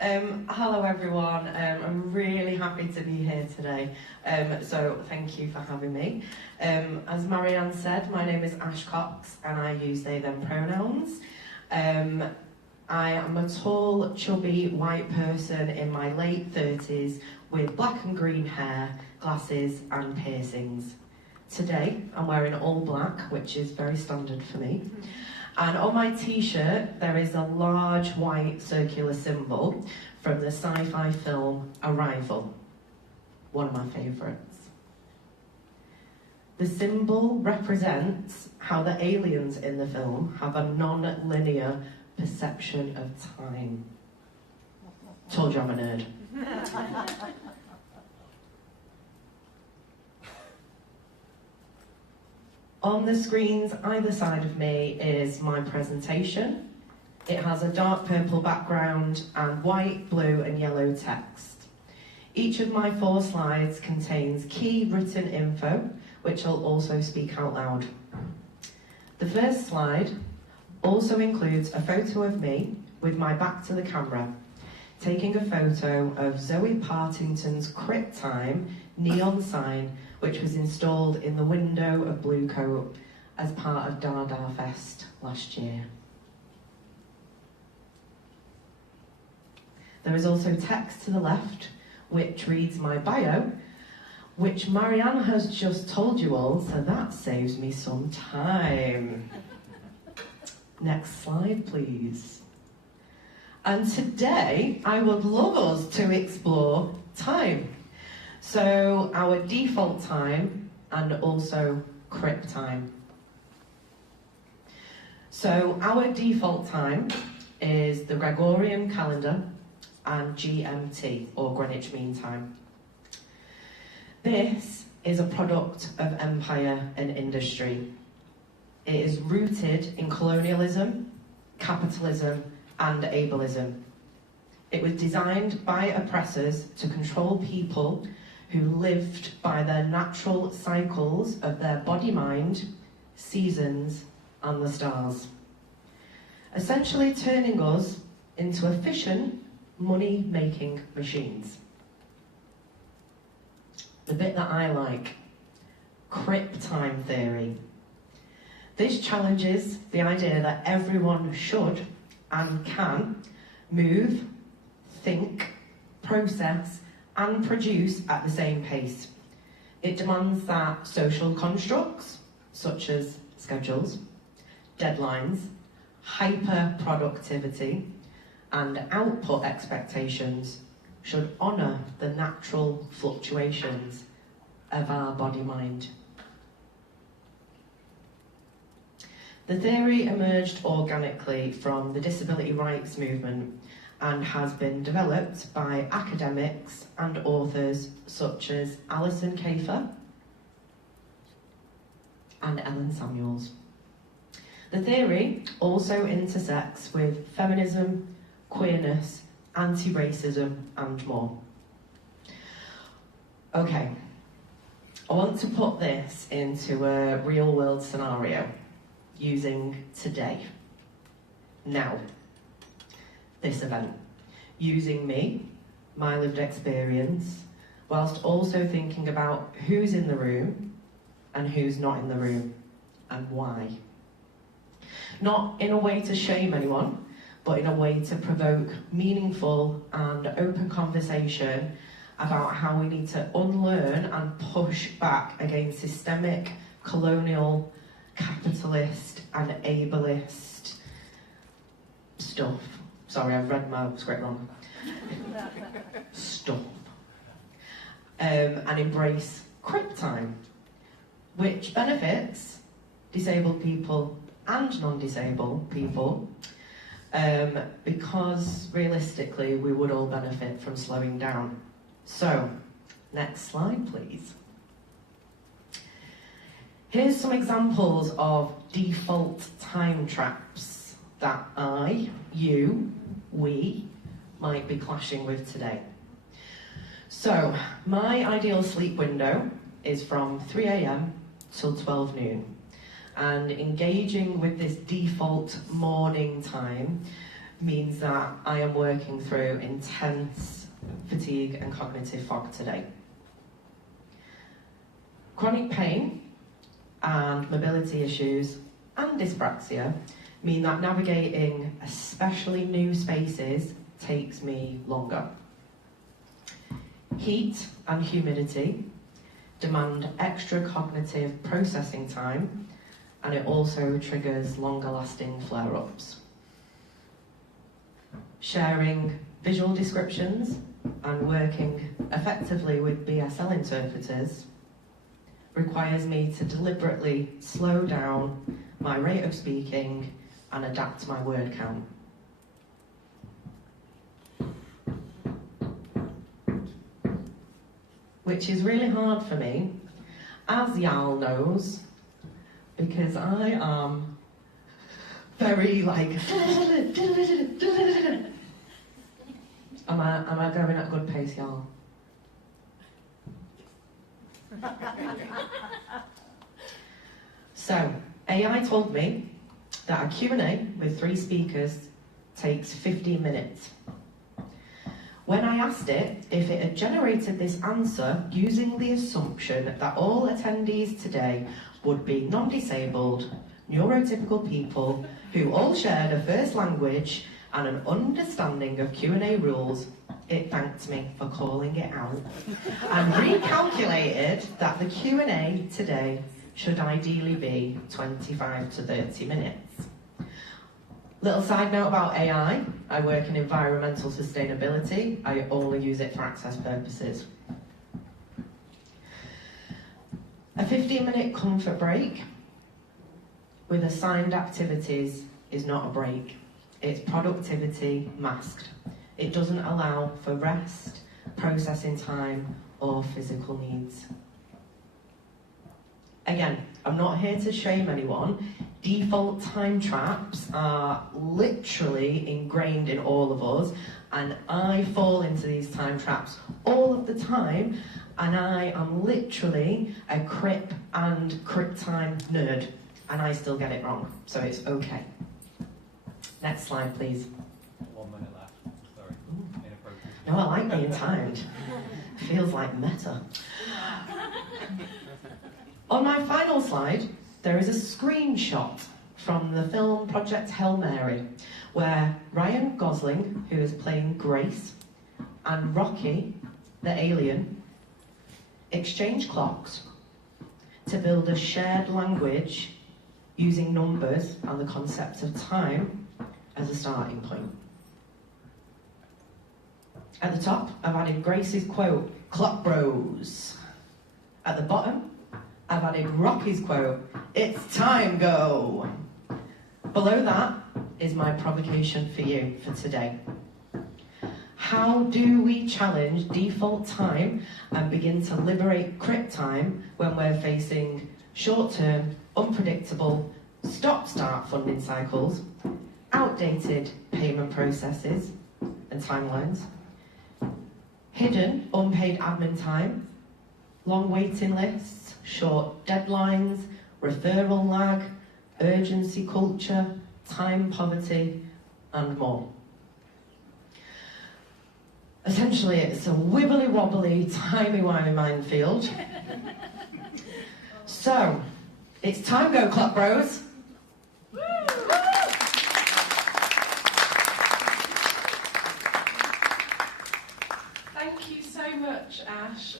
Hello everyone, I'm really happy to be here today, so thank you for having me. As Marianne said, my name is Ash Cox and I use they them pronouns. I am a tall, chubby, white person in my late 30s with black and green hair, glasses and piercings. Today I'm wearing all black, which is very standard for me. And on my t-shirt, there is a large white circular symbol from the sci-fi film Arrival, one of my favourites. The symbol represents how the aliens in the film have a non-linear perception of time. Told you I'm a nerd. On the screens either side of me is my presentation. It has a dark purple background and white, blue and yellow text. Each of my 4 slides contains key written info, which I'll also speak out loud. The first slide also includes a photo of me with my back to the camera, taking a photo of Zoe Partington's Crypt Time neon sign, which was installed in the window of Blue Coat as part of Dada Fest last year. There is also text to the left, which reads my bio, which Marianne has just told you all, so that saves me some time. Next slide, please. And today, I would love us to explore time. So our default time and also crypt time. So our default time is the Gregorian calendar and GMT, or Greenwich Mean Time. This is a product of empire and industry. It is rooted in colonialism, capitalism and ableism. It was designed by oppressors to control people who lived by their natural cycles of their body-mind, seasons, and the stars. Essentially turning us into efficient, money-making machines. The bit that I like, crypt time theory. This challenges the idea that everyone should and can move, think, process, and produce at the same pace. It demands that social constructs, such as schedules, deadlines, hyper-productivity, and output expectations should honour the natural fluctuations of our body-mind. The theory emerged organically from the disability rights movement and has been developed by academics and authors such as Alison Kafer and Ellen Samuels. The theory also intersects with feminism, queerness, anti-racism and more. Okay, I want to put this into a real-world scenario using today, now. This event, using me, my lived experience, whilst also thinking about who's in the room and who's not in the room and why. Not in a way to shame anyone, but in a way to provoke meaningful and open conversation about how we need to unlearn and push back against systemic, colonial, capitalist and ableist stuff. Sorry, I've read my script wrong. Stop. And embrace crypt time, which benefits disabled people and non-disabled people, because realistically we would all benefit from slowing down. So, next slide please. Here's some examples of default time traps that I, you, we might be clashing with today. So, my ideal sleep window is from 3 AM till 12 noon. And engaging with this default morning time means that I am working through intense fatigue and cognitive fog today. Chronic pain and mobility issues and dyspraxia mean that navigating especially new spaces takes me longer. Heat and humidity demand extra cognitive processing time, and it also triggers longer lasting flare-ups. Sharing visual descriptions and working effectively with BSL interpreters requires me to deliberately slow down my rate of speaking and adapt my word count. Which is really hard for me, as Yal knows, because I am very like... Am I going at a good pace, Yal? So, AI told me that a Q&A with 3 speakers takes 15 minutes. When I asked it if it had generated this answer using the assumption that all attendees today would be non-disabled, neurotypical people who all shared a first language and an understanding of Q&A rules, it thanked me for calling it out and recalculated that the Q&A today should ideally be 25 to 30 minutes. Little side note about AI, I work in environmental sustainability. I only use it for access purposes. A 15-minute comfort break with assigned activities is not a break. It's productivity masked. It doesn't allow for rest, processing time, or physical needs. Again, I'm not here to shame anyone. Default time traps are literally ingrained in all of us, and I fall into these time traps all of the time, and I am literally a crip and crit time nerd, and I still get it wrong, so it's okay. Next slide, please. 1 minute left. Sorry. Inappropriate. No, I like being timed. Feels like meta. On my final slide, there is a screenshot from the film Project Hail Mary, where Ryan Gosling, who is playing Grace, and Rocky, the alien, exchange clocks to build a shared language using numbers and the concept of time as a starting point. At the top, I've added Grace's quote, "Clock bros." At the bottom, I've added Rocky's quote, "It's time go." Below that is my provocation for you for today. How do we challenge default time and begin to liberate crit time when we're facing short-term, unpredictable, stop-start funding cycles, outdated payment processes and timelines, hidden unpaid admin time, long waiting lists, short deadlines, referral lag, urgency culture, time poverty, and more. Essentially, it's a wibbly-wobbly, timey-wimey minefield. So, it's time go, clock bros. Thank you so much, Ash.